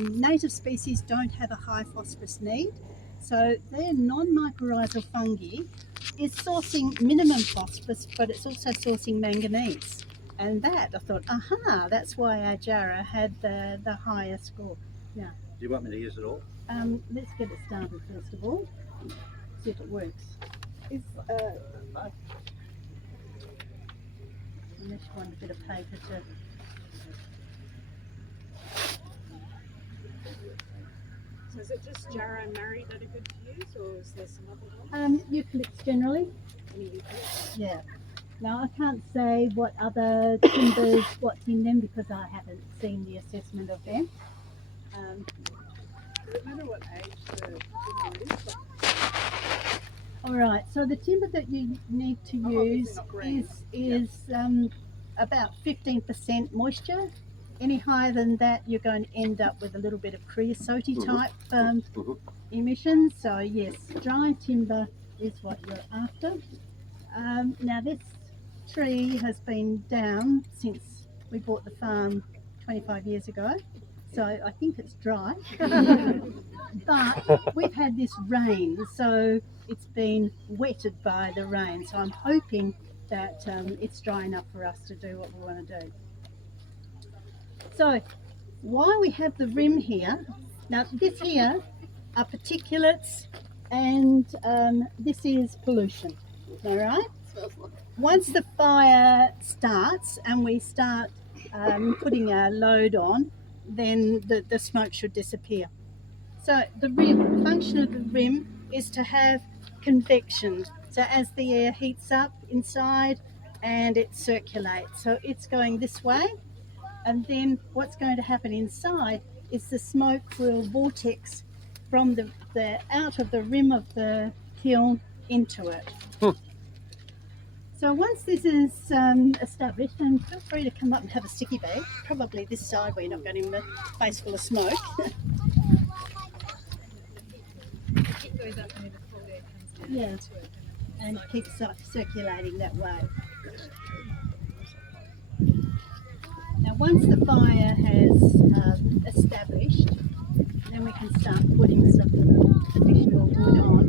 native species don't have a high phosphorus need, so their non-mycorrhizal fungi is sourcing minimum phosphorus, but it's also sourcing manganese. And that, I thought, aha, that's why our Jarrah had the higher score. Now, Do you want me to use it all? let's get it started first of all, see if it works. Unless you want a bit of paper to... So is it just Jarrah and Murray that are good to use, or is there some other ones? Eucalypts generally. Any eucalypts? Yeah. Now I can't say what other timbers, what's in them, because I haven't seen the assessment of them. Does it matter what age the timber is? All right, so the timber that you need to use is about 15% moisture. Any higher than that, you're going to end up with a little bit of creosote type emissions. So yes, dry timber is what you're after. Now this tree has been down since we bought the farm 25 years ago, so I think it's dry. But we've had this rain, so it's been wetted by the rain, so I'm hoping that it's dry enough for us to do what we want to do. So while we have the rim here, now this here are particulates, and this is pollution, all right? Once the fire starts and we start putting a load on, then the smoke should disappear. So the function of the rim is to have convection. So as the air heats up inside and it circulates, so it's going this way, and then what's going to happen inside is the smoke will vortex from the out of the rim of the kiln into it. So once this is established, and feel free to come up and have a sticky bag, probably this side where you're not getting the face full of smoke. It goes up and then the cold air comes down Yeah. into it. And keeps circulating that way. Now once the fire has established, then we can start putting some additional wood on.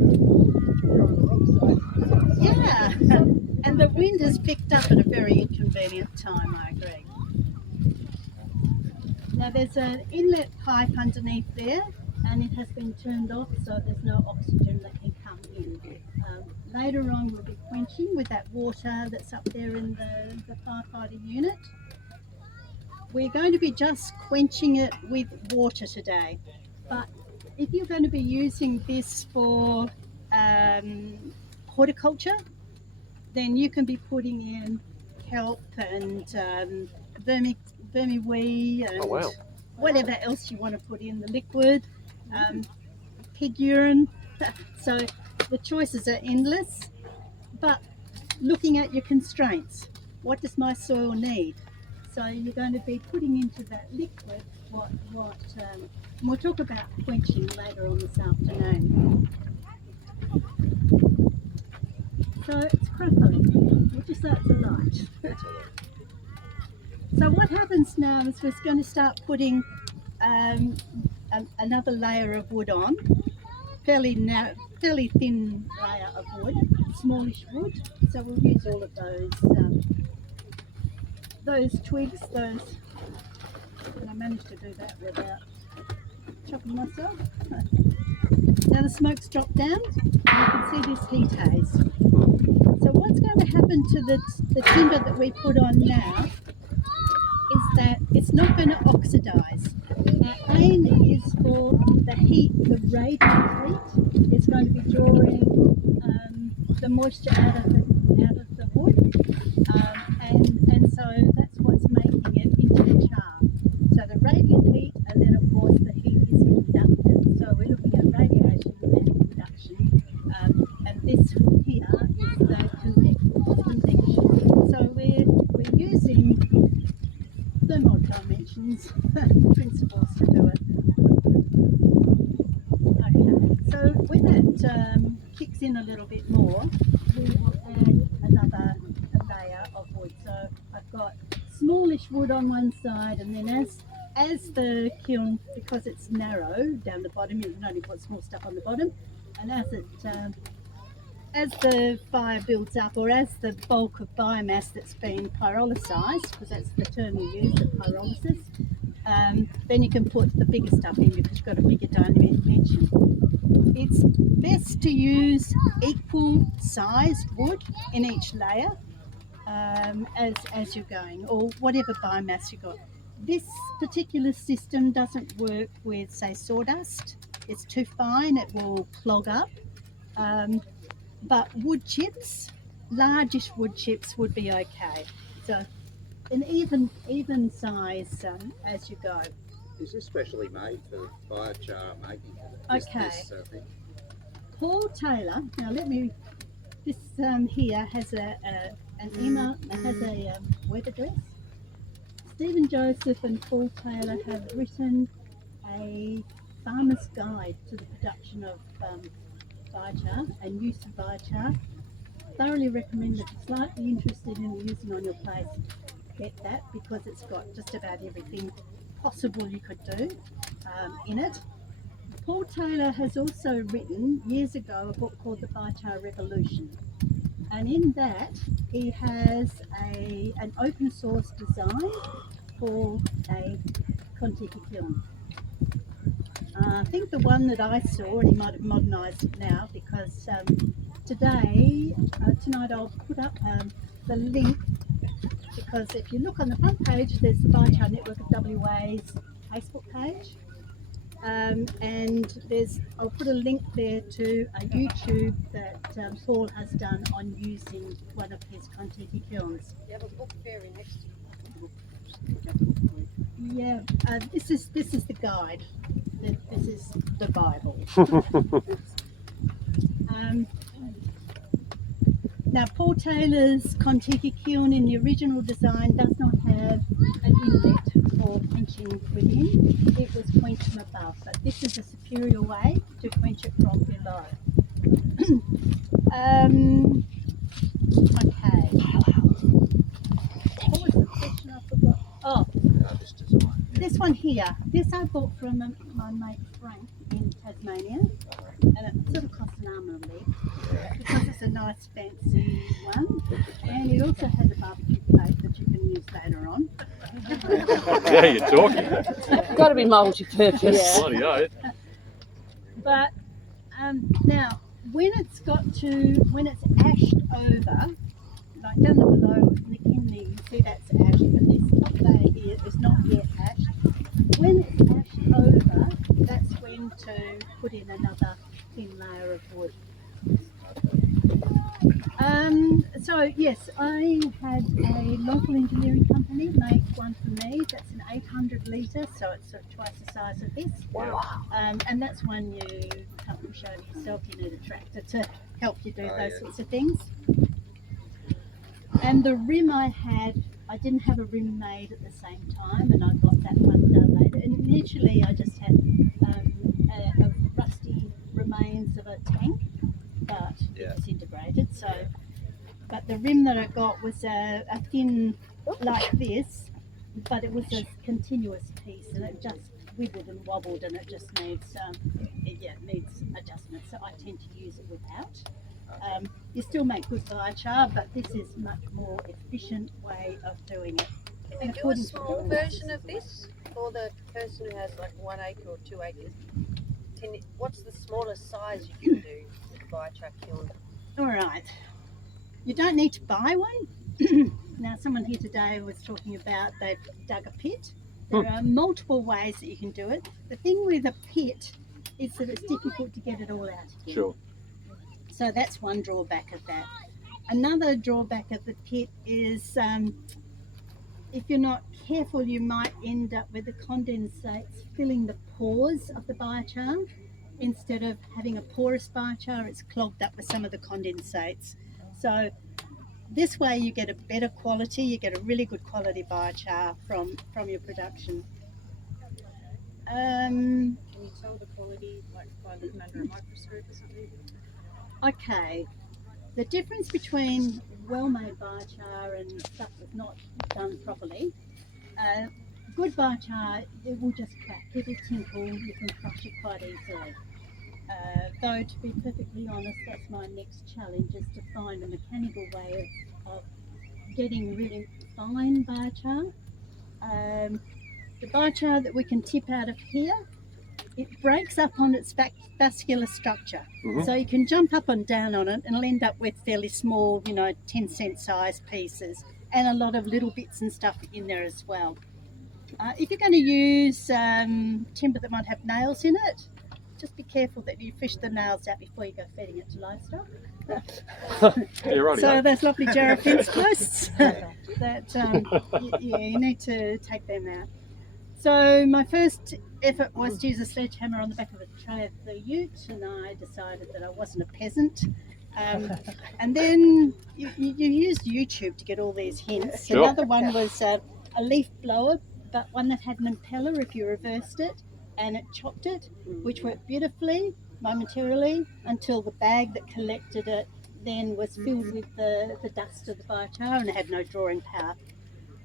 Yeah, and the wind has picked up at a very inconvenient time, I agree. Now there's an inlet pipe underneath there, and it has been turned off, so there's no oxygen that can come in. Later on we'll be quenching with that water that's up there in the firefighter unit. We're going to be just quenching it with water today, but if you're going to be using this for horticulture, then you can be putting in kelp and vermiwee and whatever else you want to put in the liquid, pig urine. So the choices are endless, but looking at your constraints, what does my soil need? So you're going to be putting into that liquid and we'll talk about quenching later on this afternoon. So it's crackling, which is that's a light. So what happens now is we're going to start putting another layer of wood on, fairly thin layer of wood, smallish wood. So we'll use all of those twigs, and I managed to do that without chopping myself. Now the smoke's dropped down, and you can see this heat haze. So what's going to happen to the timber that we put on now is that it's not going to oxidize. Our aim is for the heat, the radiant heat, is going to be drawing the moisture out of the wood, and so that's what's making it into the char. So the radiant heat, and then of course the heat is conducted. So we're looking at radiation and conduction, and this here is the convection. So we're using thermodimensions principles to do it. Okay, so when that kicks in a little bit more, we will add another layer of wood. So I've got smallish wood on one side, and then as as the kiln, because it's narrow down the bottom, you can only put small stuff on the bottom, and as the fire builds up, or as the bulk of biomass that's been pyrolyzed, because that's the term we use, the pyrolysis, then you can put the bigger stuff in because you've got a bigger dimension. It's best to use equal sized wood in each layer as you're going, or whatever biomass you've got. This particular system doesn't work with, say, sawdust. It's too fine, it will clog up. But wood chips, largish wood chips would be okay. So an even size as you go. Is this specially made for biochar making? Okay. This thing? Paul Taylor. Now let me. This here has an email. Has a web address. Stephen Joseph and Paul Taylor have written a farmer's guide to the production of biochar and use of biochar. Thoroughly recommend if you're slightly interested in using on your place, get that because it's got just about everything possible you could do in it. Paul Taylor has also written years ago a book called The Biochar Revolution, and in that he has an open source design for a Contiki kiln. I think the one that I saw, and he might have modernised it now because tonight I'll put up the link, because if you look on the front page there's the Biochar Network of WA's Facebook page, and I'll put a link there to a YouTube that Paul has done on using one of his Contiki kilns. You have a book fairy next to you. Yeah, this is the guide. This is the Bible. Now, Paul Taylor's Contiki kiln in the original design does not have an inlet for quenching within. It was quenched from above, but this is a superior way to quench it from below. Okay. What was the question I forgot? Oh, This design. this one here. This I bought from my mate Frank in Tasmania, and it sort of cost an arm and a leg because it's a nice fancy one, and it also has a barbecue plate that you can use later on. Yeah, you're talking. Got to be multi-purpose. Bloody oath. But now, when it's ashed over, like down below in the kidney, you see that's ash, but this top layer here is not yet ashed. When it's ashed over, that's when to put in another thin layer of wood. So yes, I had a local engineering company make one for me. That's an 800 litre, so it's sort of twice the size of this. Wow. And that's one you can't push over yourself. You need a tractor to help you do those Yeah. sorts of things. And the rim I didn't have a rim made at the same time, and I got that one done later. And initially I just had a rusty remains of a tank, but it disintegrated. So, but the rim that I got was a thin like this, but it was a continuous piece, and it just wiggled and wobbled, and it just needs it needs adjustment. So I tend to use it without. You still make good biochar, but this is much more efficient way of doing it. Can you do a small version of this for the person who has like 1 acre or 2 acres? What's the smallest size you can do with a biochar kiln? All right. You don't need to buy one. Now, someone here today was talking about they've dug a pit. There are multiple ways that you can do it. The thing with a pit is that it's difficult to get it all out again. Sure. So that's one drawback of that. Another drawback of the pit is if you're not careful, you might end up with the condensates filling the pores of the biochar. Instead of having a porous biochar, it's clogged up with some of the condensates. So this way you get a better quality, you get a really good quality biochar from your production. Can you tell the quality like by looking under a microscope or something? Okay, the difference between well-made biochar and stuff that's not done properly. good biochar, it will just crack. It'll tinkle. You can crush it quite easily. Though, to be perfectly honest, that's my next challenge, is to find a mechanical way of getting really fine biochar. The biochar that we can tip out of here, it breaks up on its vascular structure. So you can jump up and down on it and it'll end up with fairly small, 10-cent size pieces, and a lot of little bits and stuff in there as well. If you're going to use timber that might have nails in it, just be careful that you fish the nails out before you go feeding it to livestock. So those lovely Jarrah fence posts, that you need to take them out. So my first effort was to use a sledgehammer on the back of a tray of the ute, and I decided that I wasn't a peasant. And then you used YouTube to get all these hints. Sure. Another one was a leaf blower, but one that had an impeller if you reversed it, and it chopped it, which worked beautifully momentarily until the bag that collected it then was filled with the dust of the biochar and it had no drawing power.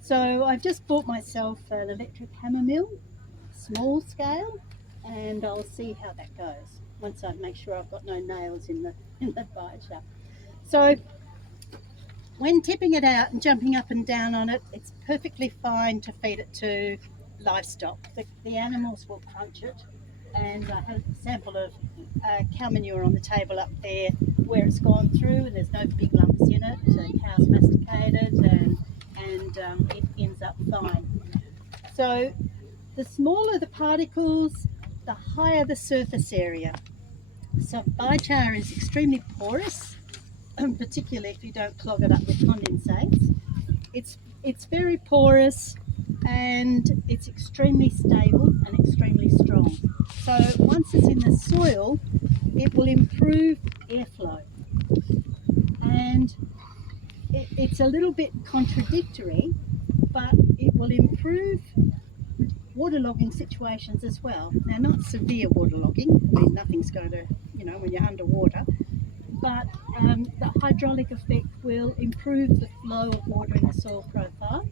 So I've just bought myself an electric hammer mill, small scale, and I'll see how that goes once I make sure I've got no nails in the biochar. So when tipping it out and jumping up and down on it, it's perfectly fine to feed it to livestock. The animals will crunch it, and I have a sample of cow manure on the table up there where it's gone through and there's no big lumps in it. The cow's masticated and it ends up fine. So the smaller the particles, the higher the surface area. So biochar is extremely porous, particularly if you don't clog it up with condensates. It's very porous and it's extremely stable and extremely strong. So once it's in the soil, it will improve airflow. And it's a little bit contradictory, but it will improve waterlogging situations as well. Now, not severe waterlogging, I mean, nothing's going to, when you're underwater, but the hydraulic effect will improve the flow of water in the soil profile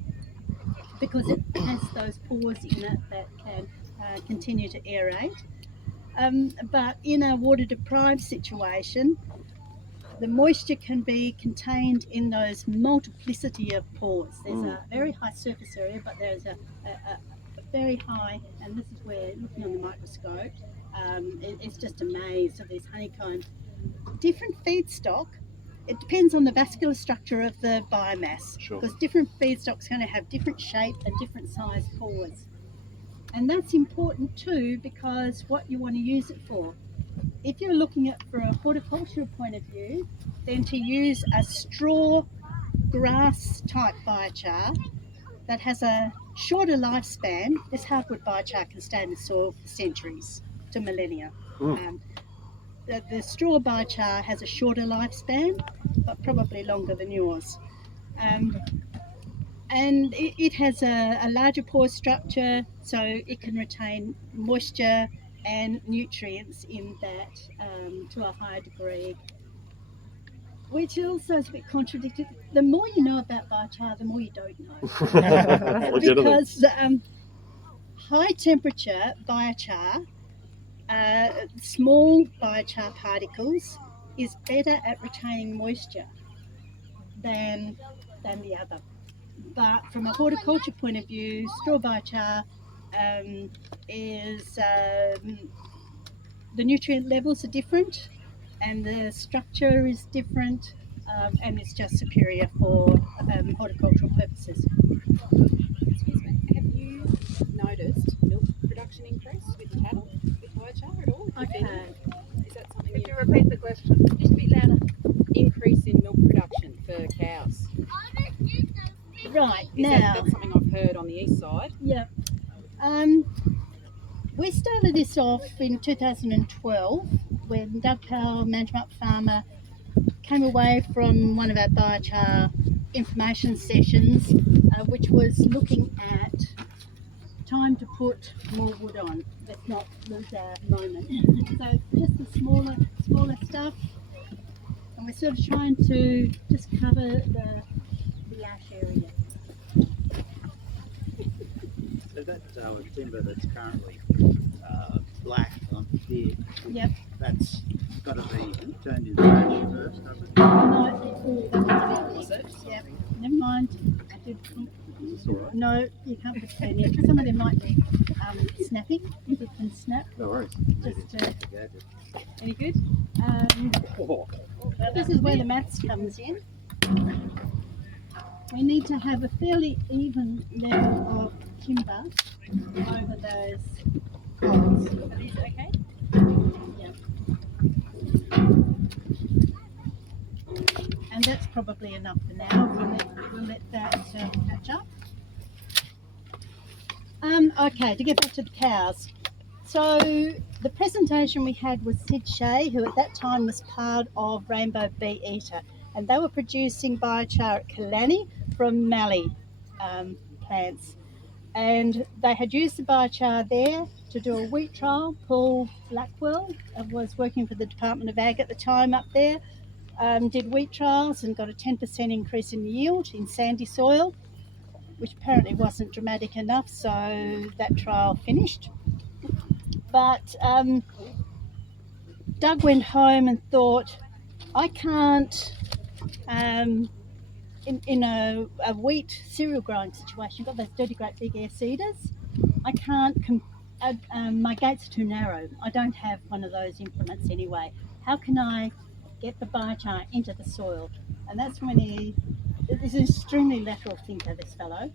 because it has those pores in it that can continue to aerate. But in a water deprived situation, the moisture can be contained in those multiplicity of pores. There's a very high surface area, but there's a very high, and this is where, looking on the microscope, it's just a maze of these honeycombs. Different feedstock, it depends on the vascular structure of the biomass, because different feedstock's going to have different shape and different size pores. And that's important too, because what you want to use it for. If you're looking at for a horticultural point of view, then to use a straw grass type biochar that has a shorter lifespan, this hardwood biochar can stay in the soil for centuries to millennia. The straw biochar has a shorter lifespan, but probably longer than yours. And it has a larger pore structure, so it can retain moisture and nutrients in that to a higher degree, which also is a bit contradictory. The more you know about biochar, the more you don't know. Because high temperature biochar, small biochar particles, is better at retaining moisture than the other. But from a horticulture point of view, straw biochar is the nutrient levels are different and the structure is different, and it's just superior for horticultural purposes. Excuse me, have you noticed milk production increase with cattle, with biochar at all? Okay. Is that something Could you repeat the question? Just a bit louder. increase in milk production for cows? Right, That's something I've heard on the east side. Yeah. We started this off in 2012 when Doug Powell, Manjimup farmer, came away from one of our biochar information sessions, which was looking at time to put more wood on. Let's not lose our moment. So just the smaller stuff, and we're sort of trying to just cover the ash area. So that timber that's currently black on here, Yep. that's got to be turned into ash first, doesn't it? Oh, that was it. Yep. Never mind. I did think. It's all right. No, you can't put pen in. Some of them might be snapping. If you can snap, No worries. just Any good? Oh, this is where the maths comes in. We need to have a fairly even level of timber over those holes. Are these okay? And that's probably enough for now. We'll let that catch up. Okay, to get back to the cows. So the presentation we had was Sid Shea, who at that time was part of Rainbow Bee Eater, and they were producing biochar at Killarney from mallee plants. And they had used the biochar there to do a wheat trial. Paul Blackwell was working for the Department of Ag at the time up there, did wheat trials and got a 10% increase in yield in sandy soil, which apparently wasn't dramatic enough, so that trial finished. But Doug went home and thought, I can't, in a wheat cereal growing situation, you've got those dirty great big air seeders, I can't, my gates are too narrow. I don't have one of those implements anyway. How can I get the biochar into the soil? And that's when he, this is an extremely lateral thinker, this fellow,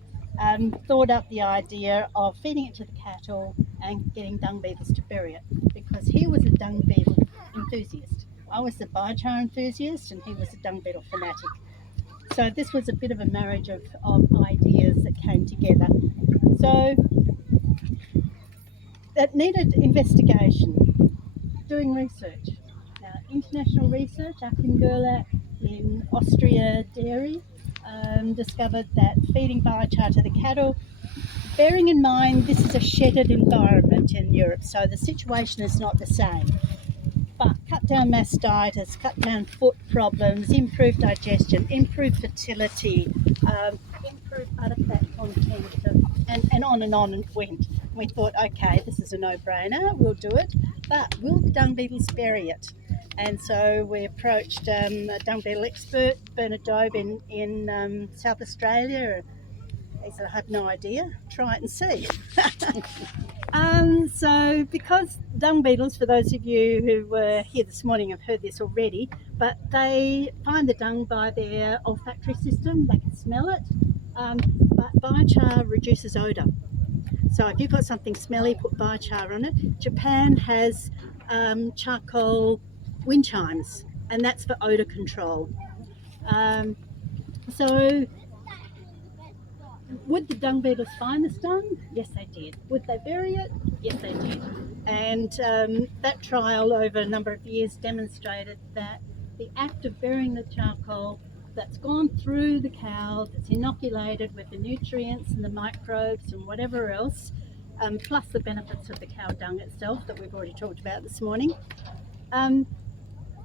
thought up the idea of feeding it to the cattle and getting dung beetles to bury it, because he was a dung beetle enthusiast. I was a biochar enthusiast and he was a dung beetle fanatic. So this was a bit of a marriage of ideas that came together. So that needed investigation, doing research. Now, international research up in Gerlach in Austria dairy discovered that feeding biochar to the cattle, bearing in mind this is a shedded environment in Europe, so the situation is not the same. But cut down mastitis, cut down foot problems, improved digestion, improved fertility, improved butter fat content, and on it went. We thought, okay, this is a no-brainer, we'll do it, but will the dung beetles bury it? And so we approached a dung beetle expert, Bernard Dobe in South Australia. He said, I have no idea, try it and see. So because dung beetles, for those of you who were here this morning have heard this already, but they find the dung by their olfactory system, they can smell it, but biochar reduces odour. So if you've got something smelly, put biochar on it. Japan has charcoal wind chimes, and that's for odour control. So would the dung beetles find this dung? Yes, they did. Would they bury it? Yes, they did. And that trial over a number of years demonstrated that the act of burying the charcoal that's gone through the cow, that's inoculated with the nutrients and the microbes and whatever else, plus the benefits of the cow dung itself that we've already talked about this morning,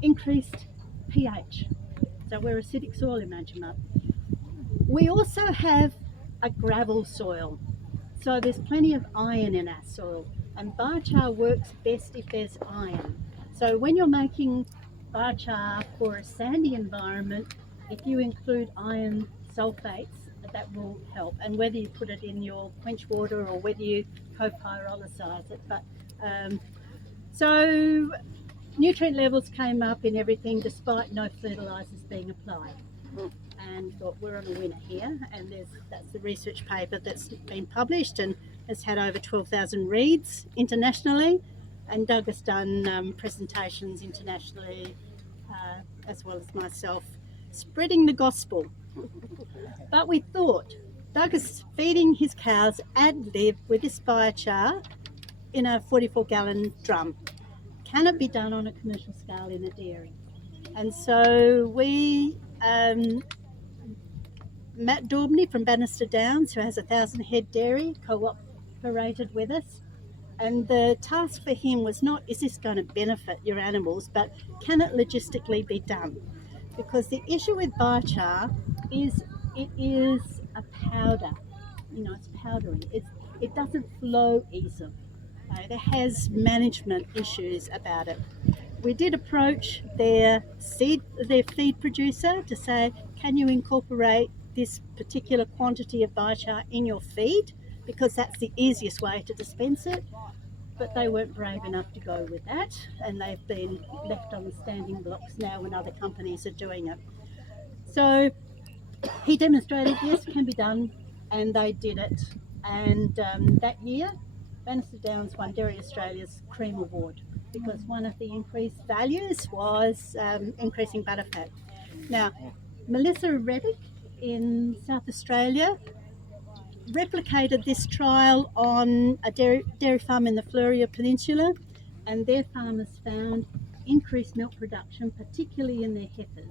increased pH. So we're acidic soil in Majima. We also have a gravel soil, so there's plenty of iron in our soil, and biochar works best if there's iron. So when you're making biochar for a sandy environment, if you include iron sulfates, that will help, and whether you put it in your quench water or whether you co-pyrolysize it. But so nutrient levels came up in everything despite no fertilisers being applied. And thought, we're on a winner here, and that's the research paper that's been published and has had over 12,000 reads internationally, and Doug has done presentations internationally as well as myself, spreading the gospel. But we thought, Doug is feeding his cows ad lib with this biochar in a 44-gallon drum. Can it be done on a commercial scale in a dairy? And so we Matt Daubney from Bannister Downs, who has 1,000 head dairy, cooperated with us. And the task for him was not, is this going to benefit your animals, but can it logistically be done? Because the issue with biochar is it is a powder. You know, it's powdery. it doesn't flow easily. It has management issues about it. We did approach their feed producer to say, can you incorporate this particular quantity of biochar in your feed, because that's the easiest way to dispense it. But they weren't brave enough to go with that, and they've been left on the standing blocks now when other companies are doing it. So he demonstrated, yes, it can be done, and they did it. And that year, Bannister Downs won Dairy Australia's Cream Award because one of the increased values was increasing butter fat. Now, Melissa Reddick in South Australia replicated this trial on a dairy farm in the Fleurieu Peninsula, and their farmers found increased milk production, particularly in their heifers.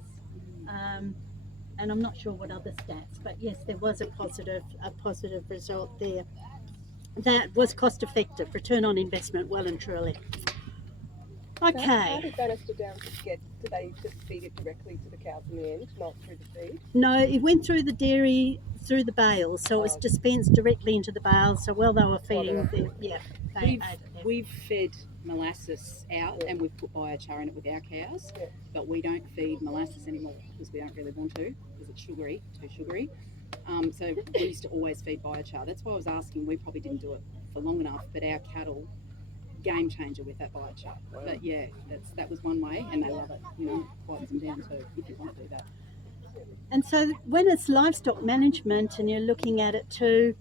And I'm not sure what other stats, but yes, there was a positive result there. That was cost effective, return on investment, well and truly. How Okay. did Bannister Downs get? Did they just feed it directly to the cows in the end, not through the feed? No, it went through the dairy, through the bales, so it was dispensed directly into the bales. So while they were feeding, We've fed molasses out and we've put biochar in it with our cows, but we don't feed molasses anymore because we don't really want to, because it's sugary, too sugary. So we used to always feed biochar. That's why I was asking. We probably didn't do it for long enough, but our cattle, game changer with that biochar. Wow. But yeah, that was one way, and they love it. You know, quiets them down too if you want to do that. And so when it's livestock management and you're looking at it too,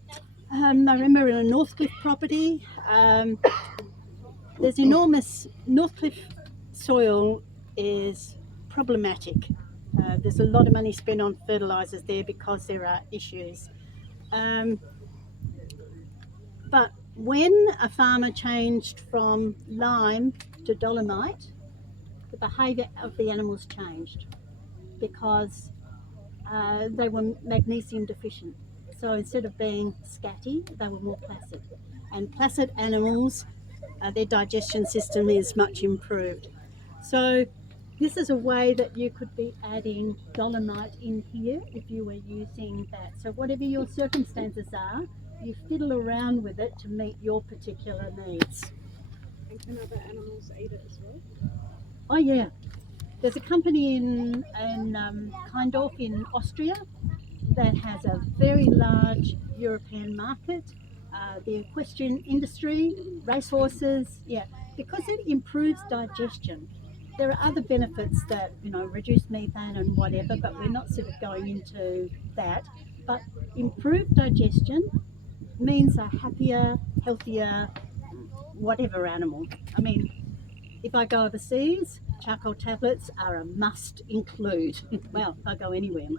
I remember in a Northcliffe property, there's enormous, Northcliffe soil is problematic. There's a lot of money spent on fertilisers there because there are issues. But when a farmer changed from lime to dolomite, the behaviour of the animals changed because they were magnesium deficient. So instead of being scatty, they were more placid. And placid animals, their digestion system is much improved. So this is a way that you could be adding dolomite in here if you were using that. So whatever your circumstances are, you fiddle around with it to meet your particular needs. And can other animals eat it as well? Oh yeah. There's a company in Kindorf in Austria that has a very large European market. The equestrian industry, racehorses, because it improves digestion. There are other benefits that, reduce methane and whatever, but we're not sort of going into that. But improved digestion means a happier, healthier, whatever animal. I mean, if I go overseas, charcoal tablets are a must include. Well, if I go anywhere,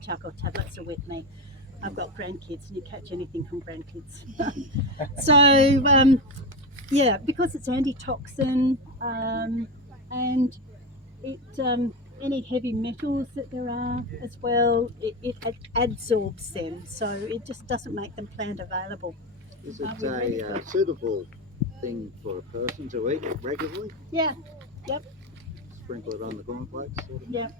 charcoal tablets are with me. I've got grandkids, and you catch anything from grandkids. So, because it's antitoxin, and it any heavy metals that there are as well, it adsorbs them, so it just doesn't make them plant available. Is it a suitable thing for a person to eat regularly? Yeah. Yep. Sprinkle it on the cornflakes, sort of? Yep.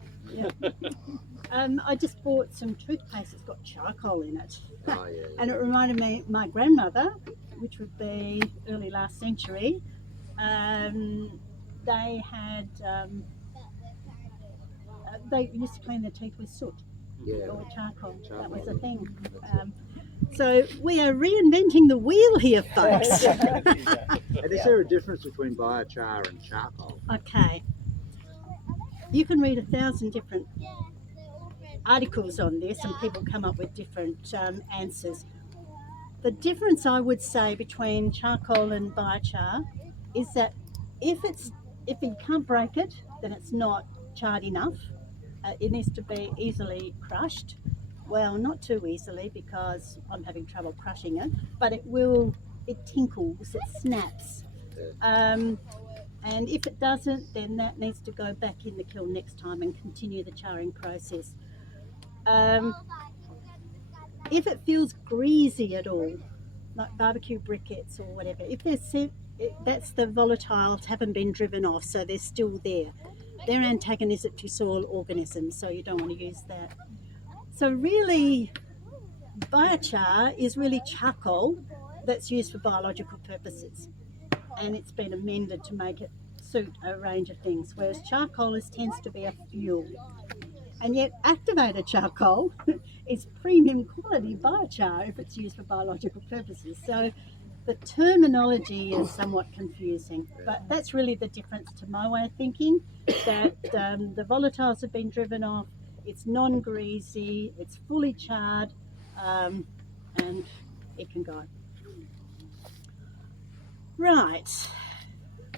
I just bought some toothpaste that's got charcoal in it. Oh, yeah. And it reminded me of my grandmother, which would be early last century. They had they used to clean their teeth with soot or charcoal. That was a thing. So we are reinventing the wheel here, folks. And is there a difference between biochar and charcoal? Okay. You can read 1,000 different articles on this, and people come up with different answers. The difference, I would say, between charcoal and biochar is that if you can't break it, then it's not charred enough. It needs to be easily crushed. Well, not too easily because I'm having trouble crushing it, but it tinkles, it snaps. And if it doesn't, then that needs to go back in the kiln next time and continue the charring process. If it feels greasy at all, like barbecue briquettes or whatever, that's the volatiles haven't been driven off, so they're still there. They're antagonistic to soil organisms, so you don't want to use that. So really, biochar is really charcoal that's used for biological purposes, and it's been amended to make it suit a range of things, whereas charcoal tends to be a fuel. And yet activated charcoal is premium quality biochar if it's used for biological purposes. So the terminology is somewhat confusing, but that's really the difference to my way of thinking, that the volatiles have been driven off, it's non-greasy, it's fully charred, and it can go. Right,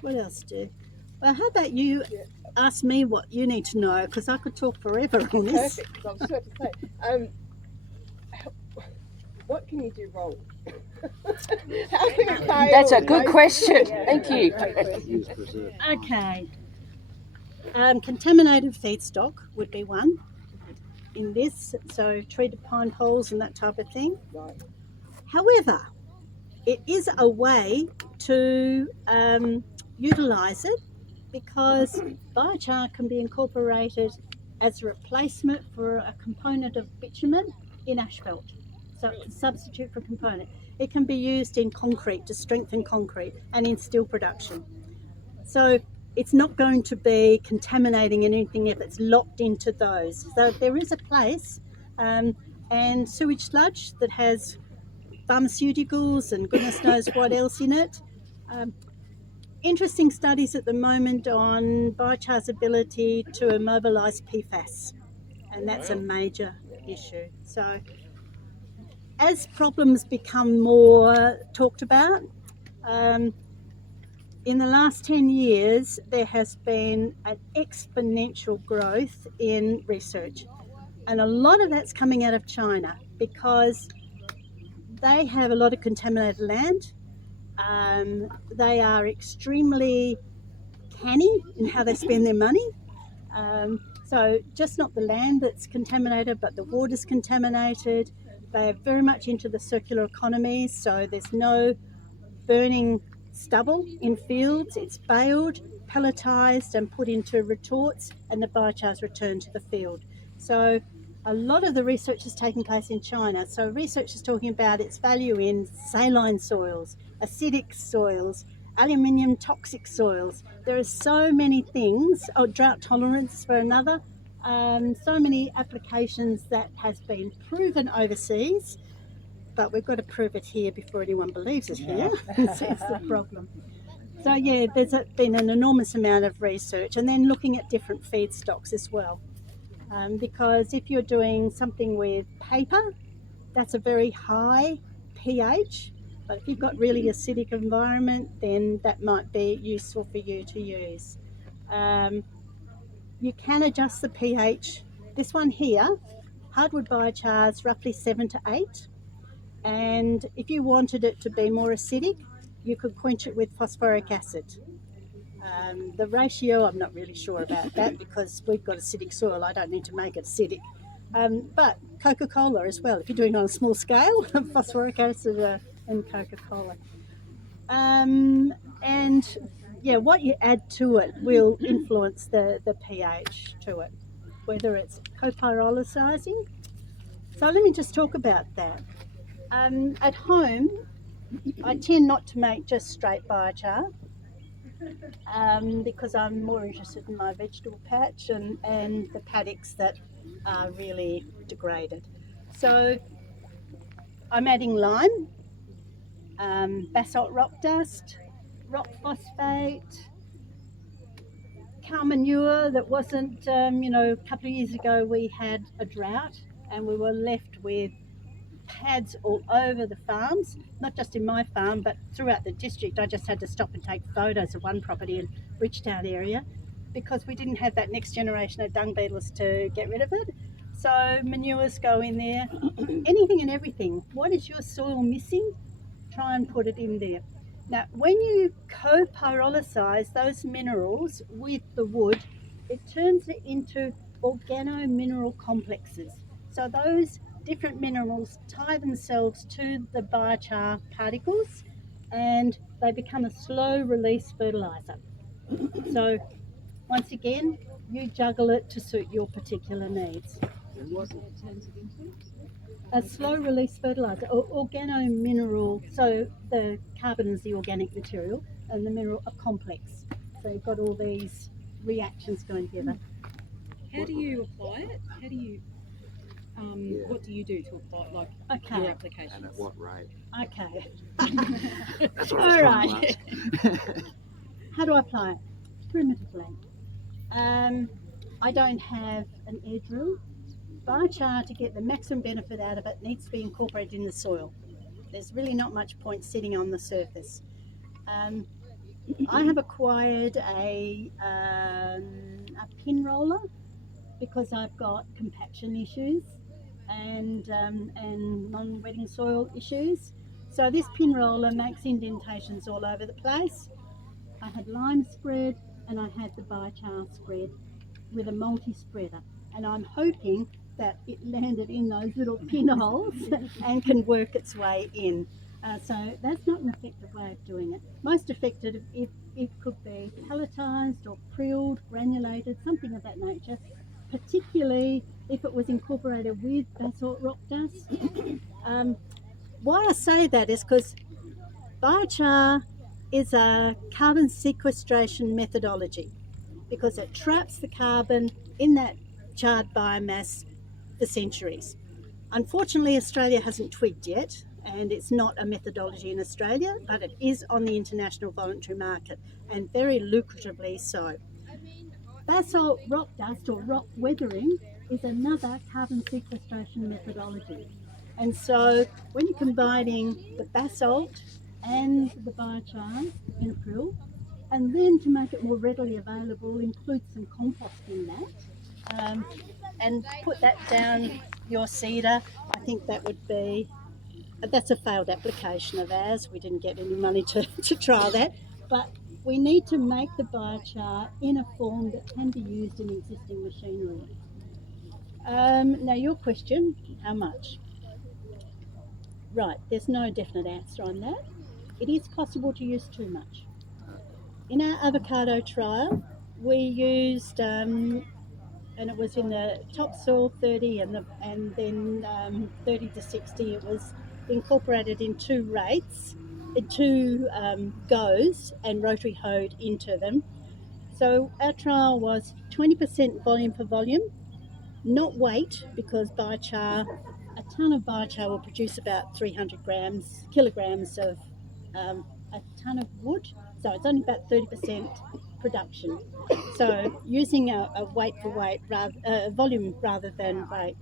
what else do? Well, how about you ask me what you need to know, because I could talk forever on this. Perfect, because I was just about to say, what can you do wrong? How can you fail? That's a good question. Thank you. Use preserve. Okay. Contaminated feedstock would be one in this, so treated pine poles and that type of thing. Right. However, it is a way to utilise it, because biochar can be incorporated as a replacement for a component of bitumen in asphalt. So it's a substitute for a component. It can be used in concrete to strengthen concrete and in steel production. So it's not going to be contaminating anything if it's locked into those. So there is a place, and sewage sludge that has pharmaceuticals and goodness knows what else in it. Interesting studies at the moment on biochar's ability to immobilise PFAS, and that's a major issue. So as problems become more talked about, in the last 10 years, there has been an exponential growth in research. And a lot of that's coming out of China, because they have a lot of contaminated land. They are extremely canny in how they spend their money. So just not the land that's contaminated, but the water's contaminated. They're very much into the circular economy, so there's no burning stubble in fields. It's baled, pelletized and put into retorts, and the biochar is returned to the field. So a lot of the research is taking place in China. So research is talking about its value in saline soils, acidic soils, aluminium toxic soils. There are so many things, drought tolerance for another, so many applications that has been proven overseas, but we've got to prove it here before anyone believes it here. It's the problem. So yeah, there's been an enormous amount of research, and then looking at different feedstocks as well. Because if you're doing something with paper, that's a very high pH, but if you've got really acidic environment, then that might be useful for you to use. You can adjust the pH. This one here, hardwood biochar, is roughly 7 to 8. And if you wanted it to be more acidic, you could quench it with phosphoric acid. The ratio, I'm not really sure about that, because we've got acidic soil. I don't need to make it acidic. But Coca-Cola as well, if you're doing it on a small scale, phosphoric acid and Coca-Cola. And yeah, what you add to it will influence the pH to it, whether it's copyrolysizing. So let me just talk about that. At home, I tend not to make just straight biochar, because I'm more interested in my vegetable patch and the paddocks that are really degraded. So I'm adding lime, basalt rock dust, rock phosphate, cow manure that wasn't, a couple of years ago we had a drought and we were left with pads all over the farms, not just in my farm, but throughout the district. I just had to stop and take photos of one property in Bridgetown area, because we didn't have that next generation of dung beetles to get rid of it. So manures go in there, anything and everything. What is your soil missing? Try and put it in there. Now, when you co-pyrolysize those minerals with the wood, it turns it into organo-mineral complexes. So those different minerals tie themselves to the biochar particles, and they become a slow release fertilizer. So once again, you juggle it to suit your particular needs. a slow release fertilizer or organo-mineral. So the carbon is the organic material and the mineral are complex. So you've got all these reactions going together. How do you apply it? How do you, what do you do to apply it, like your Okay, applications? And at what rate? okay. That's what I was All trying right. to ask. How do I apply it? Primitively. I don't have an air drill. Biochar, to get the maximum benefit out of it, needs to be incorporated in the soil. There's really not much point sitting on the surface. I have acquired a pin roller because I've got compaction issues and non-wetting soil issues. So this pin roller makes indentations all over the place. I had lime spread and I had the biochar spread with a multi-spreader, and I'm hoping that it landed in those little pinholes and can work its way in. So that's not an effective way of doing it. Most effective if it could be pelletized or prilled, granulated, something of that nature, particularly if it was incorporated with basalt rock dust. Why I say that is because biochar is a carbon sequestration methodology because it traps the carbon in that charred biomass for centuries. Unfortunately, Australia hasn't twigged yet, and it's not a methodology in Australia, but it is on the international voluntary market, and very lucratively so. Basalt rock dust or rock weathering is another carbon sequestration methodology. And so when you're combining the basalt and the biochar in a prill, and then to make it more readily available, include some compost in that, and put that down your cedar. I think that would be, that's a failed application of ours. We didn't get any money to trial that, but we need to make the biochar in a form that can be used in existing machinery. Now your question, how much? Right, there's no definite answer on that. It is possible to use too much. In our avocado trial, we used, and it was in the topsoil 30 and then 30 to 60. It was incorporated in two rates, in two goes, and rotary hoed into them. So our trial was 20% volume for volume, not weight, because biochar, a ton of biochar will produce about 300 kilograms of a ton of wood. So it's only about 30% production. So using a weight for weight, volume rather than weight.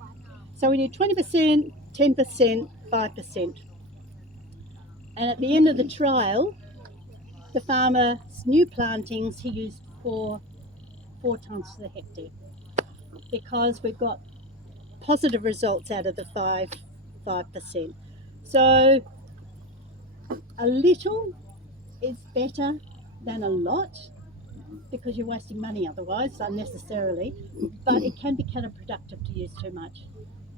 So we did 20%, 10%, 5%. And at the end of the trial, the farmer's new plantings, he used four tonnes to the hectare because we've got positive results out of the 5%. So a little is better than a lot because you're wasting money otherwise unnecessarily, but it can be counterproductive to use too much.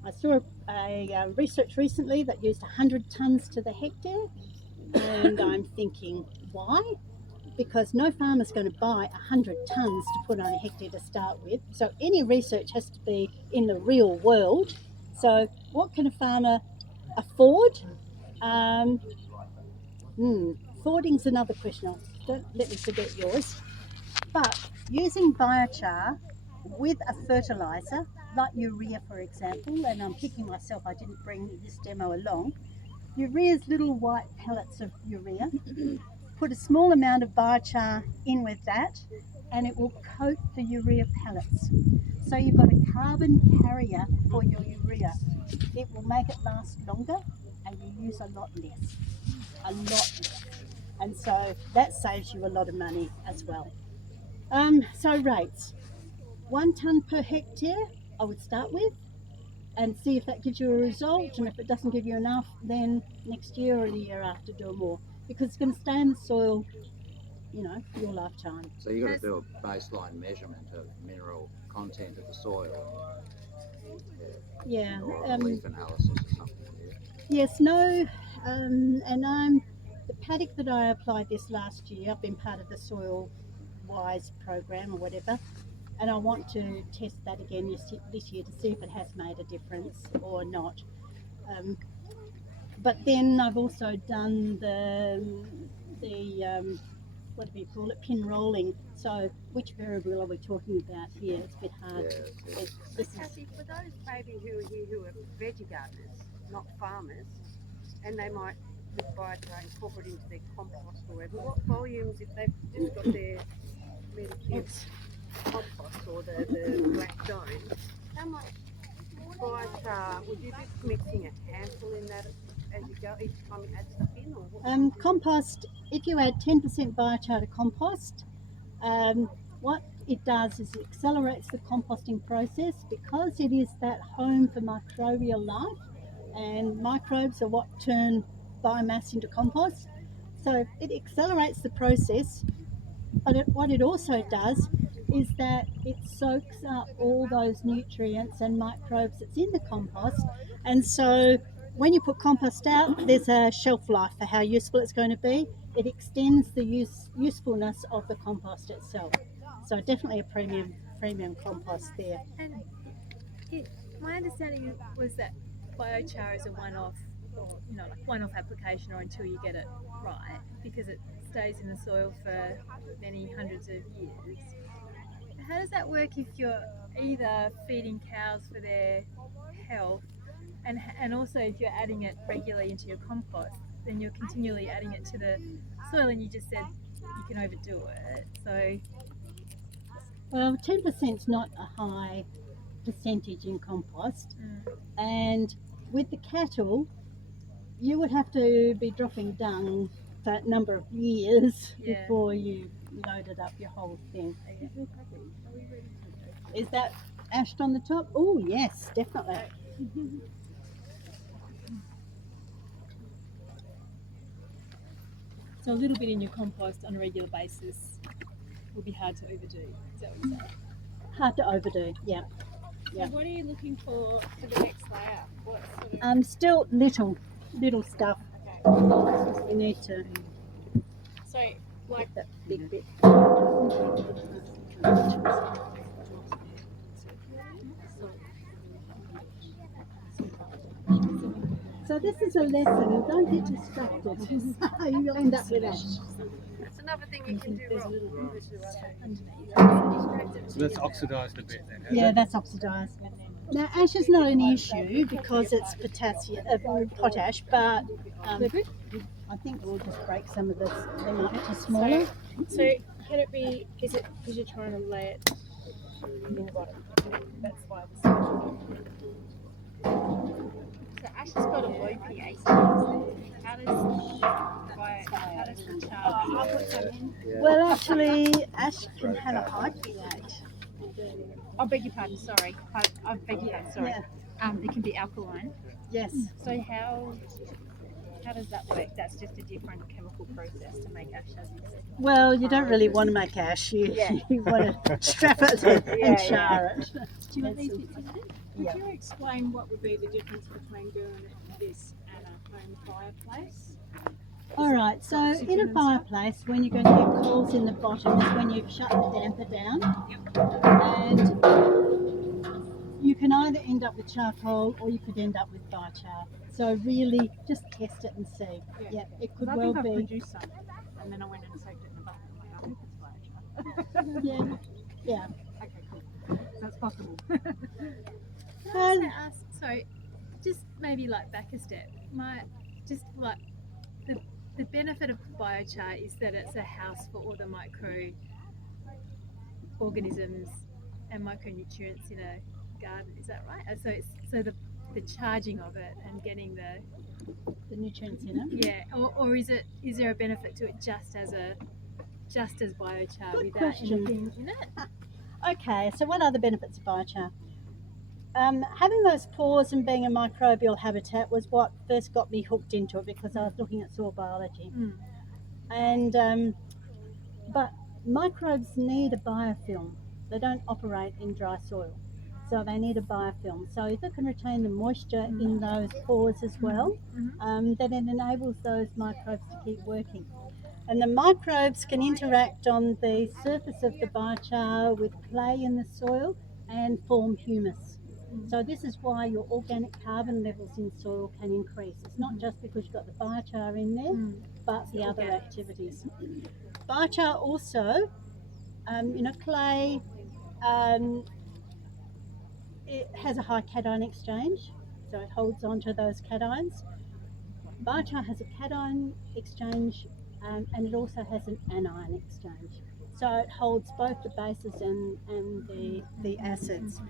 I saw a research recently that used 100 tonnes to the hectare, and I'm thinking, why? Because no farmer's going to buy 100 tonnes to put on a hectare to start with. So any research has to be in the real world. So what can a farmer afford? Affording's another question. Don't let me forget yours. But using biochar with a fertiliser, like urea for example, and I'm kicking myself I didn't bring this demo along, urea's little white pellets of urea, put a small amount of biochar in with that and it will coat the urea pellets. So you've got a carbon carrier for your urea. It will make it last longer and you use a lot less. And so that saves you a lot of money as well. So rates, 1 tonne per hectare I would start with and see if that gives you a result, and if it doesn't give you enough, then next year or the year after do more, because it's going to stay in the soil, your lifetime. So you've got to do a baseline measurement of mineral content of the soil. Yeah. Or a leaf analysis or something. Yeah. Yes, no, and the paddock that I applied this last year, I've been part of the Soil Wise program or whatever, and I want to test that again this year to see if it has made a difference or not. But then I've also done the what do we call it, pin rolling. So which variable are we talking about here? It's a bit hard. This is Kathy, for those maybe who are here who are veggie gardeners, not farmers, and they might with biochar incorporate into their compost or whatever, what volumes, if they've just got their Medicube compost or the black stone, how much biochar would you be mixing a handful in that as you go each time you add stuff in, or what? compost. If you add 10% biochar to compost, what it does is it accelerates the composting process because it is that home for microbial life, and microbes are what turn biomass into compost. So it accelerates the process, but what it also does is that it soaks up all those nutrients and microbes that's in the compost, and so when you put compost out, there's a shelf life for how useful it's going to be. It extends the usefulness of the compost itself. So definitely a premium compost there. And my understanding was that biochar is a one-off, or like one-off application, or until you get it right, because it stays in the soil for many hundreds of years. How does that work if you're either feeding cows for their health, and also if you're adding it regularly into your compost, then you're continually adding it to the soil, and you just said you can overdo it. So Well, 10% is not a high percentage in compost, and with the cattle, you would have to be dropping dung that number of years before you loaded up your whole thing. Is that ashed on the top? Oh yes, definitely. So a little bit in your compost on a regular basis will be hard to overdo. Is that what you're saying? Hard to overdo, yeah. So what are you looking for the next layer? What sort of... Still little stuff. Okay. We need to So like get that big bit. So this is a lesson. Don't get distracted. You'll end up with ash. That's another thing you can do wrong. So that's oxidised a bit then. Yeah, that's oxidised. Now ash is not an issue because it's potash, but I think we'll just break some of this. They might be too smaller. So can it be? Is it because you're trying to lay it in the bottom? That's why this. So ash has got a low pH. How does the char? I'll put some in. Well, actually, ash can have a high pH. I beg your pardon. Sorry. I beg your pardon. Sorry. Yeah. It can be alkaline. Yes. So how does that work? That's just a different chemical process to make ash, as you said. Well, you don't really want to make ash. You want to strap it and char it. Do you want these bits in? Yeah. Could you explain what would be the difference between doing this at a home fireplace? All right, so in a fireplace, when you're going to get coals in the bottom is when you've shut the damper down. And you can either end up with charcoal or you could end up with biochar. So really just test it and see. Yeah, it could I well think I've be. produced some, and then I went and soaked it in the bucket. I'm like, I think it's biochar. Yeah. Okay, cool. That's possible. Can I also ask, sorry, just maybe like back a step. Just like the benefit of biochar is that it's a house for all the microorganisms and micronutrients in a garden. Is that right? So the charging of it and getting The nutrients in it. yeah, or is there a benefit to it just as biochar Good without question. anything in it? Okay, so what are the benefits of biochar? Having those pores and being a microbial habitat was what first got me hooked into it because I was looking at soil biology. And but microbes need a biofilm. They don't operate in dry soil, so they need a biofilm. So if it can retain the moisture in those pores as well, then it enables those microbes to keep working. And the microbes can interact on the surface of the biochar with clay in the soil and form humus. So this is why your organic carbon levels in soil can increase. It's not just because you've got the biochar in there, but the other activities. Biochar also, clay, it has a high cation exchange, so it holds on to those cations. Biochar has a cation exchange, and it also has an anion exchange. So it holds both the bases and the acids.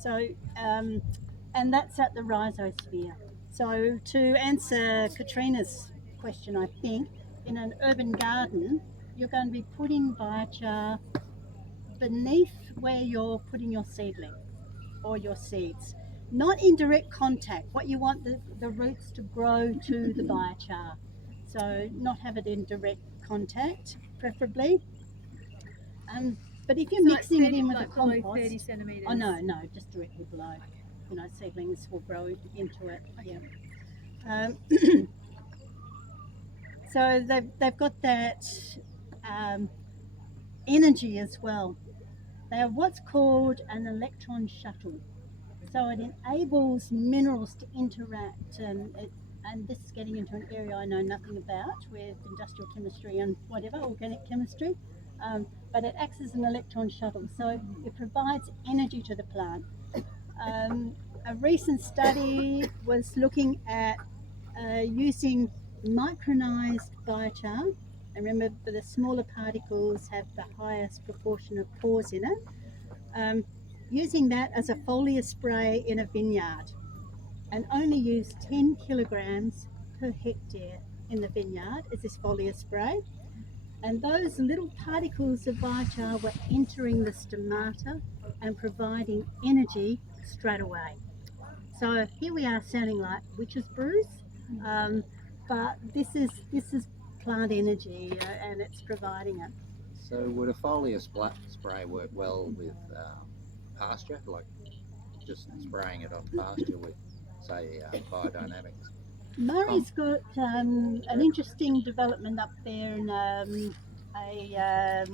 So, and that's at the rhizosphere. So to answer Katrina's question, I think in an urban garden, you're going to be putting biochar beneath where you're putting your seedling or your seeds. Not in direct contact. What you want the roots to grow to the biochar. So not have it in direct contact, preferably. But if you're mixing it in with the compost, 30 centimetres. oh no, just directly below. Seedlings will grow into it. Yeah. So they've got that energy as well. They are what's called an electron shuttle. So it enables minerals to interact, and this is getting into an area I know nothing about with industrial chemistry and whatever, organic chemistry, but it acts as an electron shuttle, so it provides energy to the plant. A recent study was looking at using micronized biochar, and remember the smaller particles have the highest proportion of pores in it. Using that as a foliar spray in a vineyard, and only use 10 kilograms per hectare in the vineyard as this foliar spray. And those little particles of biochar were entering the stomata and providing energy straight away. So here we are sounding like witches' brews, but this is plant energy, and it's providing it. So would a foliar spray work well with pasture, like just spraying it on pasture with, say, biodynamics? Murray's got an interesting development up there in a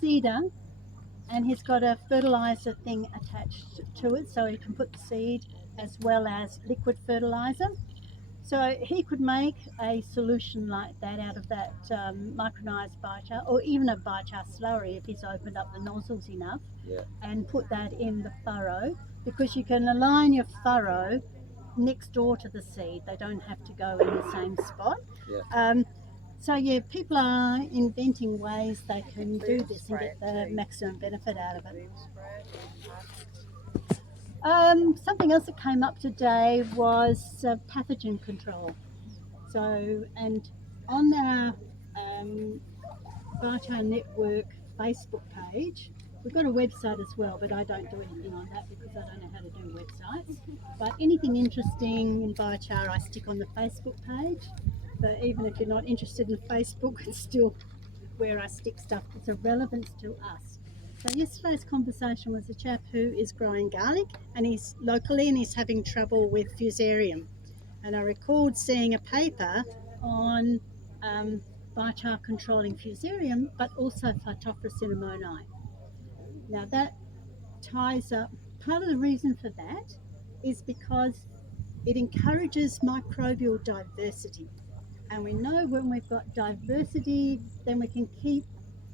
cedar, and he's got a fertilizer thing attached to it, so he can put the seed as well as liquid fertilizer. So he could make a solution like that out of that micronized biochar, or even a biochar slurry if he's opened up the nozzles enough, and put that in the furrow, because you can align your furrow next door to the seed. They don't have to go in the same spot. So yeah, people are inventing ways they can do this and get the maximum benefit out of it. Something else that came up today was pathogen control. So, and on our Biochar Network Facebook page, we've got a website as well, but I don't do anything on that because I don't know how to do websites. But anything interesting in biochar, I stick on the Facebook page. So even if you're not interested in Facebook, it's still where I stick stuff that's of relevance to us. So yesterday's conversation was a chap who is growing garlic, and he's locally, and he's having trouble with fusarium. And I recalled seeing a paper on biochar controlling fusarium, but also Phytophthora cinnamoni. Now that ties up, part of the reason for that is because it encourages microbial diversity. And we know when we've got diversity, then we can keep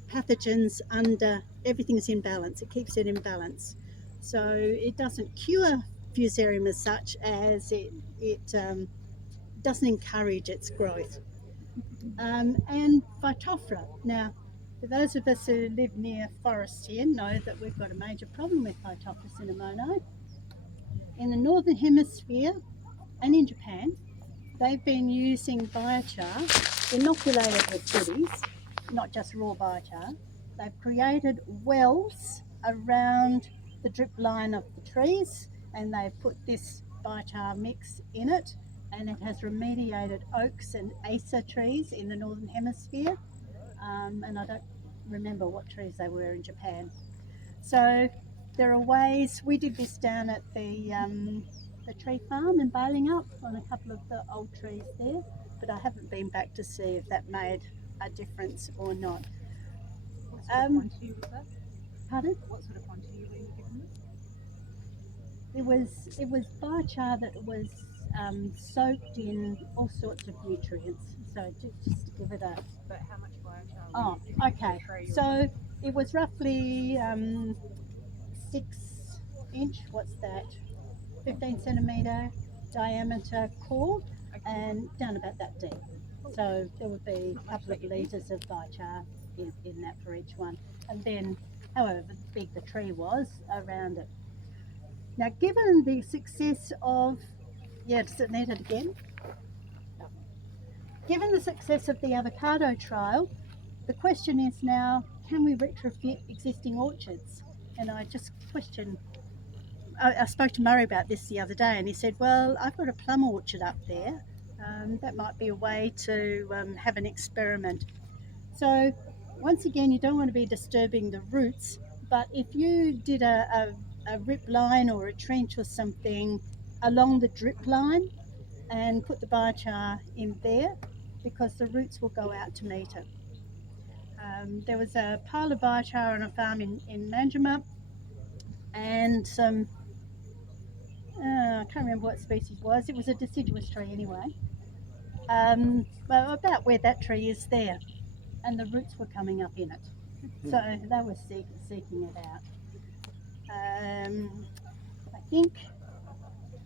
pathogens under, everything's in balance, it keeps it in balance. So it doesn't cure fusarium as such, as it doesn't encourage its growth. And Phytophthora. Now, for those of us who live near forests here know that we've got a major problem with Phytophthora cinnamoni. In the Northern Hemisphere and in Japan, they've been using biochar inoculated with goodies, not just raw biochar. They've created wells around the drip line of the trees, and they've put this biochar mix in it, and it has remediated oaks and acer trees in the Northern Hemisphere, and I don't remember what trees they were in Japan. So there are ways. We did this down at the tree farm in Balingup on a couple of the old trees there, but I haven't been back to see if that made a difference or not. What sort of quantity was that? Pardon? What sort of quantity were you giving them? it was biochar that was soaked in all sorts of nutrients. So just to give it a. But how much biochar? Oh, okay. So it was roughly 6 inch. What's that? 15 centimetre diameter core, and down about that deep. So there would be a couple of litres of biochar in that for each one, and then however big the tree was around it. Now, given the success of, does it need it again? No. Given the success of the avocado trial, the question is now, can we retrofit existing orchards? And I just question. I spoke to Murray about this the other day, and he said, well, I've got a plum orchard up there. That might be a way to have an experiment. So once again, you don't want to be disturbing the roots, but if you did a rip line or a trench or something along the drip line and put the biochar in there, because the roots will go out to meet it. There was a pile of biochar on a farm in Manjimup, and some I can't remember what species it was. It was a deciduous tree anyway. Well, about where that tree is there, and the roots were coming up in it. So they were seeking it out. I think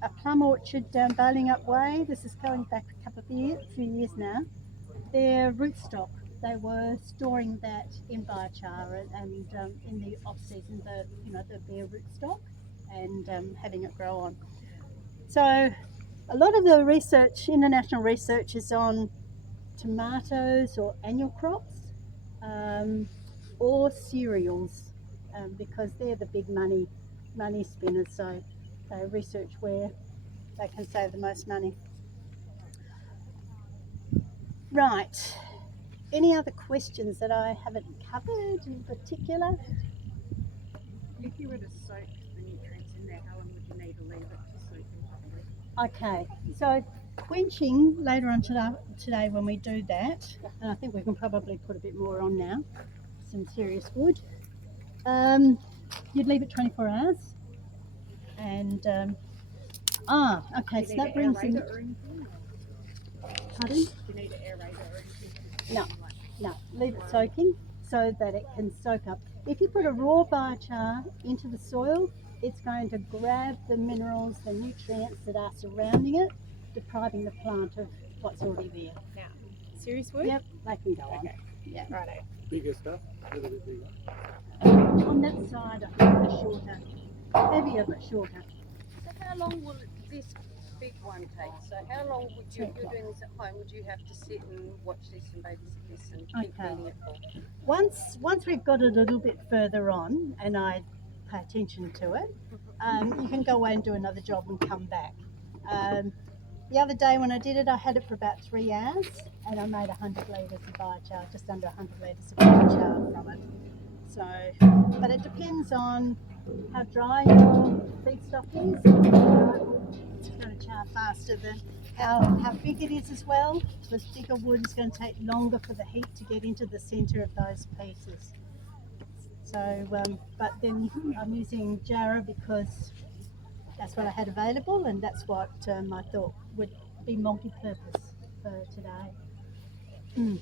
a plum orchard down Bowling Up Way. This is going back a few years now. Their rootstock. They were storing that in biochar, and in the off season, there'd be a rootstock, and having it grow on. So a lot of the research, international research, is on tomatoes or annual crops, or cereals, because they're the big money spinners. So they research where they can save the most money. Right. Any other questions that I haven't covered in particular? If you were to soak the nutrients in there, how long would you need to leave it to soak in? Okay, so quenching later on today when we do that, and I think we can probably put a bit more on now, some serious wood. You'd leave it 24 hours, and okay, so that brings in. Pardon? Do you need to aerate it or anything? No, leave it soaking so that it can soak up. If you put a raw biochar into the soil, it's going to grab the minerals, the nutrients that are surrounding it, depriving the plant of what's already there. Now, serious wood? Yep, they can go on. Okay. Yeah. Righto. Bigger stuff, a little bit bigger. On that side, I think they're shorter. Heavier but shorter. So how long will this big one take? So how long would you, if you're doing this at home, would you have to sit and watch this and babysit this and keep feeding it for? Once we've got it a little bit further on and I pay attention to it, you can go away and do another job and come back. The other day when I did it, I had it for about 3 hours, and I made 100 litres of biochar, just under 100 litres of biochar from it. So, but it depends on how dry your feedstock is. It's going to char faster than how big it is as well. Because bigger wood is going to take longer for the heat to get into the centre of those pieces. So, but then I'm using Jarrah because that's what I had available, and that's what I thought would be multi-purpose for today. And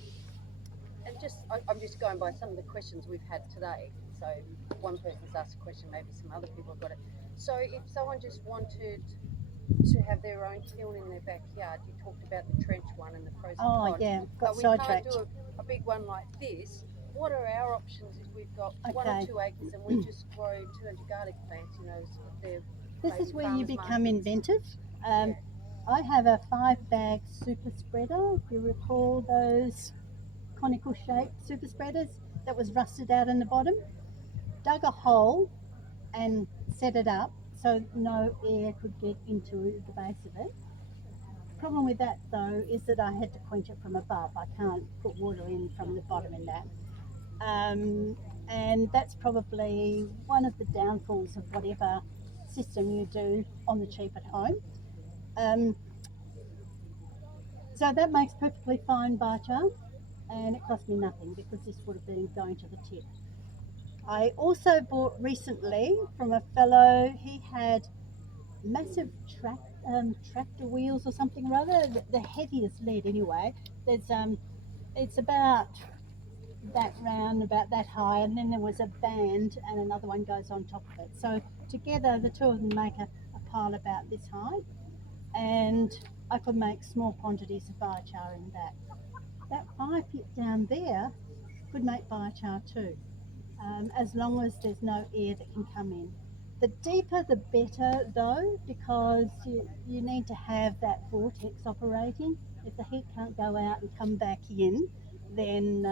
I'm just going by some of the questions we've had today. So one person's asked a question, maybe some other people have got it. So if someone just wanted to have their own kiln in their backyard, you talked about the trench one and the pros and cons. Yeah, got but we can't sidetracked. do a big one like this. What are our options if we've got 1 or 2 acres and we just grow 200 garlic plants, they're This is where you become markets. inventive. I have a 5-bag super spreader. If you recall those conical shaped super spreaders that was rusted out in the bottom, dug a hole and set it up so no air could get into the base of it. The problem with that though is that I had to quench it from above. I can't put water in from the bottom in that. And that's probably one of the downfalls of whatever system you do on the cheap at home. So that makes perfectly fine biochar, and it cost me nothing because this would have been going to the tip. I also bought recently from a fellow, he had massive tractor wheels or something or other, the heaviest lead anyway. There's it's about that round, about that high, and then there was a band and another one goes on top of it. So together the two of them make a pile about this high, and I could make small quantities of biochar in that. That fire pit down there could make biochar too, as long as there's no air that can come in. The deeper the better though, because you need to have that vortex operating. If the heat can't go out and come back in, then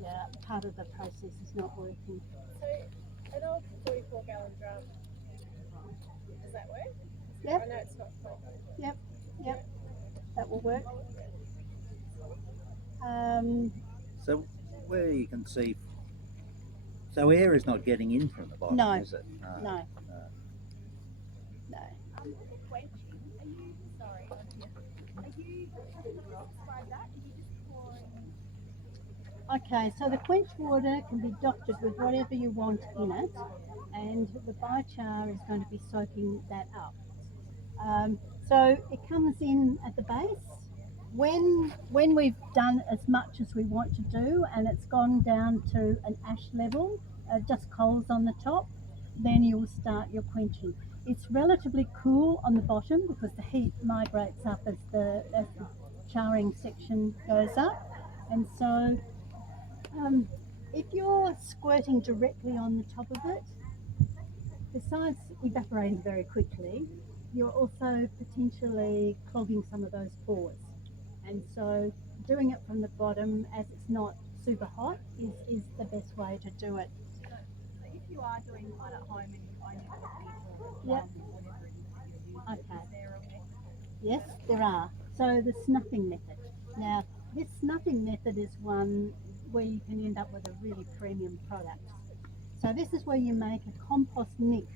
yeah, part of the process is not working. So an old 44-gallon drum, does that work? Yep. I know it's not quite. Yep, that will work. So where you can see, so air is not getting in from the bottom, No. is it? No. Quenching, are you, sorry, on here, are you, can you just describe that? Are you just pouring? Okay, so the quench water can be doctored with whatever you want in it, and the biochar is going to be soaking that up. So it comes in at the base. When we've done as much as we want to do, and it's gone down to an ash level, just coals on the top, then you'll start your quenching. It's relatively cool on the bottom because the heat migrates up as the charring section goes up, and so if you're squirting directly on the top of it, besides evaporating very quickly, you're also potentially clogging some of those pores. And so doing it from the bottom as it's not super hot is the best way to do it. So if you are doing one at home and you only put people, Yep. whatever it is that you're using, Okay. is there a method? Yes, there are. So the snuffing method. Now, this snuffing method is one where you can end up with a really premium product. So this is where you make a compost mix.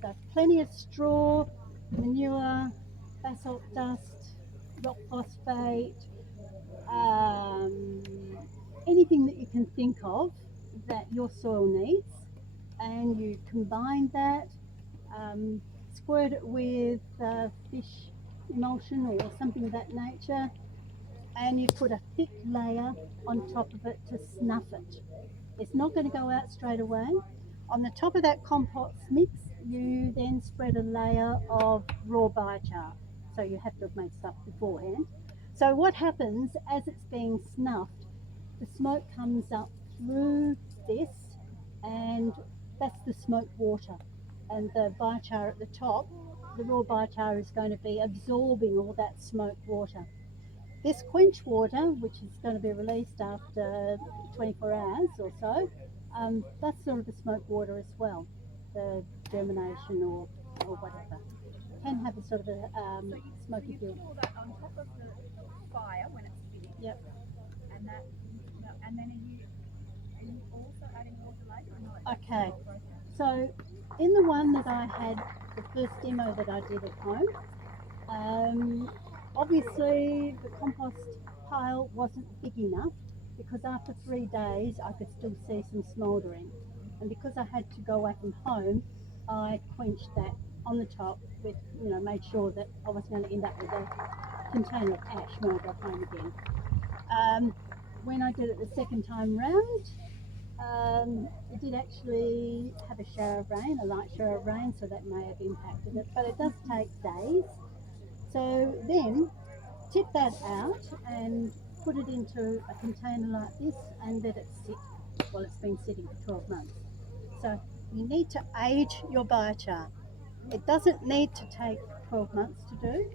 So plenty of straw, manure, basalt dust, rock phosphate, anything that you can think of that your soil needs, and you combine that, squirt it with fish emulsion or something of that nature, and you put a thick layer on top of it to snuff it. It's not going to go out straight away. On the top of that compost mix, you then spread a layer of raw biochar. So you have to have made stuff beforehand. So what happens as it's being snuffed, the smoke comes up through this, and that's the smoke water. And the biochar at the top, the raw biochar is going to be absorbing all that smoke water. This quench water, which is going to be released after 24 hours or so, that's sort of a smoke water as well, the germination or whatever. Can have a sort of a smoky feel. Put all that on top of the fire when it's finished. Yep. And that, and then are you also adding water later or not? Okay. So in the one that I had, the first demo that I did at home, obviously the compost pile wasn't big enough because after 3 days I could still see some smouldering, and because I had to go away from home, I quenched that on the top with, made sure that I wasn't going to end up with a container of ash when I got home again. When I did it the second time round, it did actually have a shower of rain, a light shower of rain, so that may have impacted it, but it does take days. So then tip that out and put it into a container like this and let it sit. Well, it's been sitting for 12 months. So you need to age your biochar. It doesn't need to take 12 months to do,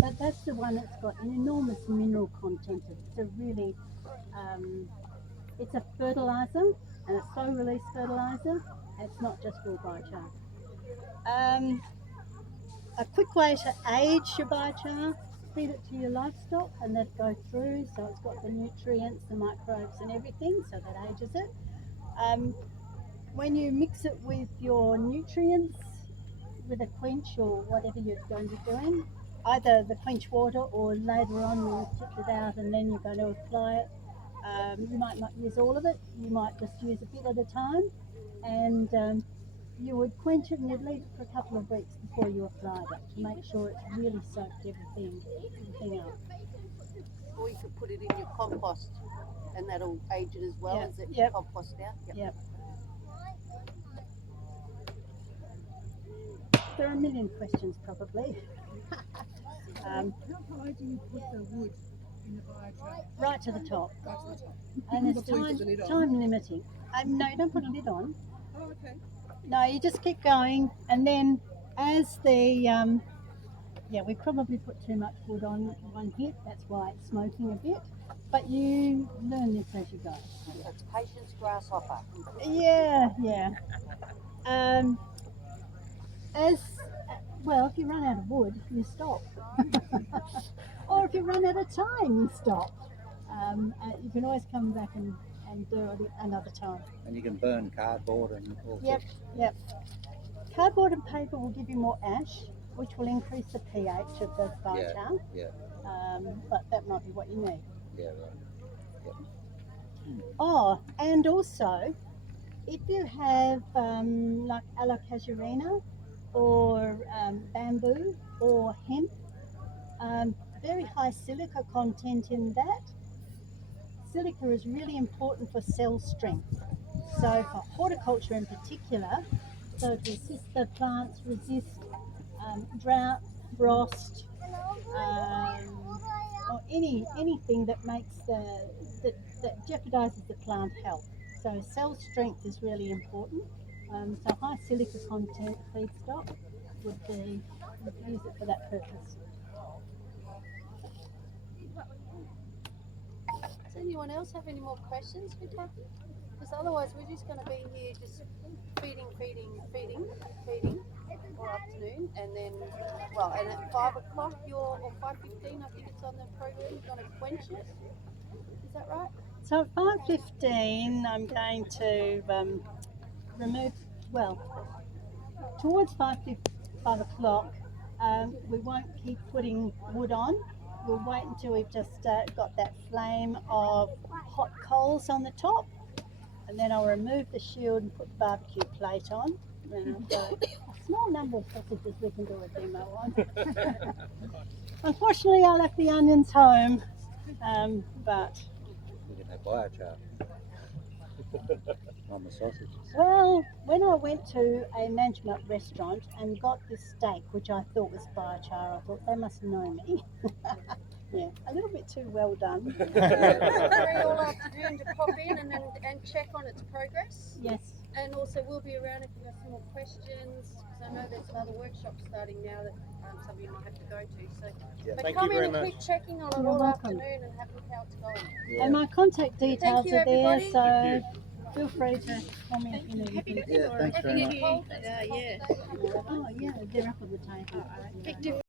but that's the one that's got an enormous mineral content. It's a really, it's a fertiliser, and a slow release fertiliser, and it's not just raw biochar. A quick way to age your biochar, feed it to your livestock and let it go through, so it's got the nutrients, the microbes and everything, so that ages it. When you mix it with your nutrients, with a quench or whatever you're going to be doing, either the quench water or later on when you've tipped it out and then you're going to apply it, you might not use all of it, you might just use a bit at a time, and you would quench it and you'd leave it for a couple of weeks before you applied it to make sure it's really soaked everything up. Or you could put it in your compost and that'll age it as well Yep, as it yep. compost out. Yep. There are a million questions probably. How high do you put the wood in the biochar? Right to the top. Right to the top. And it's Before you put the lid on. time limiting. No, you don't put a lid on. Oh, okay. No, you just keep going, and then as the we probably put too much wood on one hit. That's why it's smoking a bit. But you learn this as you go. So it's patience grasshopper. Yeah. If you run out of wood, you stop. Or if you run out of time, you stop. You can always come back and do it another time. And you can burn cardboard and all sorts. Yep. Cardboard and paper will give you more ash, which will increase the pH of the biochar. Yeah. But that might be what you need. Yeah, right. Oh, and also, if you have like alocasuarina or bamboo or hemp, very high silica content in that. Silica is really important for cell strength. So for horticulture in particular, so to assist the plants resist drought, frost, or anything that makes that jeopardizes the plant health. So cell strength is really important. So high silica content feedstock would use it for that purpose. Does anyone else have any more questions for Kathy? Because otherwise we're just going to be here just feeding all afternoon, and then and at 5 o'clock or 5:15 I think it's on the program, you're going to quench it. Is that right? So at 5:15 I'm going to remove, towards 5 o'clock we won't keep putting wood on. We'll wait until we've just got that flame of hot coals on the top, and then I'll remove the shield and put the barbecue plate on. And I've got a small number of sausages we can do a demo on. Unfortunately, I left the onions home, but You can have biochar on the sausages. well, when I went to a management restaurant and got this steak, which I thought was biochar, I thought they must know me. Yeah, a little bit too well done. Free all afternoon to pop in and check on its progress. Yes. And also we'll be around if you have some more questions, because I know there's another workshop starting now that some of you might have to go to. So, but thank come you in very and much. keep checking on it You're all welcome. afternoon and have a look how it's going. And my contact details you, are there, everybody. so feel free to call me if you need Happy anything. to Yeah, thanks very much. Oh yeah, they're up on the table.